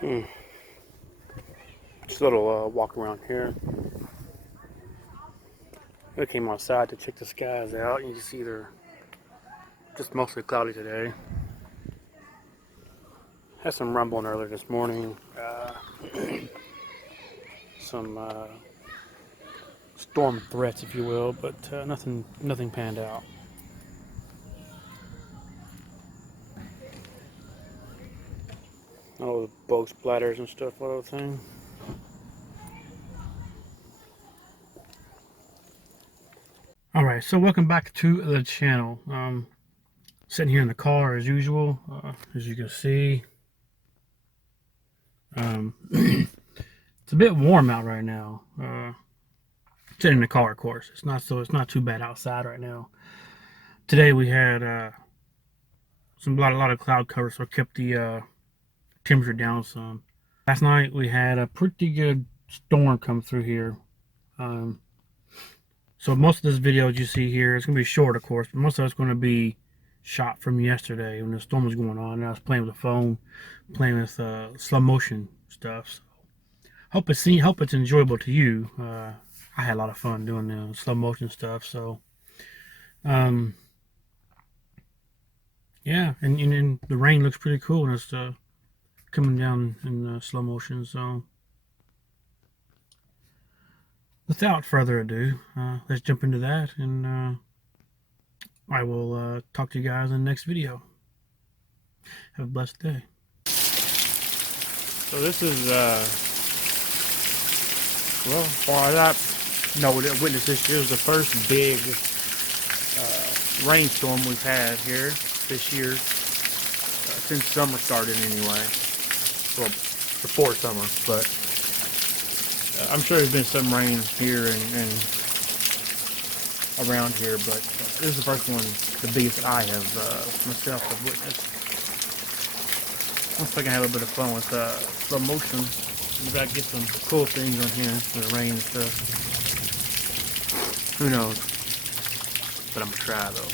Hmm. Just a little walk around here. I came outside to check the skies out. You can see they're just mostly cloudy today. Had some rumbling earlier this morning. Some storm threats, if you will, but nothing panned out. All the bug splatters and stuff, all the thing. Alright, so welcome back to the channel. Sitting here in the car as usual, as you can see. It's a bit warm out right now. Sitting in the car, of course. It's not too bad outside right now. Today we had a lot of cloud cover, so it kept the temperature down some. Last night we had a pretty good storm come through here. So most of this video you see here is going to be short, of course, but most of it's going to be shot from yesterday when the storm was going on. And I was playing with the phone, playing with slow motion stuff. So hope it's enjoyable to you. I had a lot of fun doing the slow motion stuff. So, yeah, and the rain looks pretty cool, and it's coming down in slow motion. So, without further ado, let's jump into that, and I will talk to you guys in the next video. Have a blessed day. So this is, well, far as I know, witnessed this year is the first big rainstorm we've had here this year since summer started anyway. Well, before summer, but I'm sure there's been some rain here and around here, but this is the first one, the biggest I have myself have witnessed. Once I can have a bit of fun with slow motion, maybe I can get some cool things on here with the rain and stuff. Who knows? But I'm gonna try though.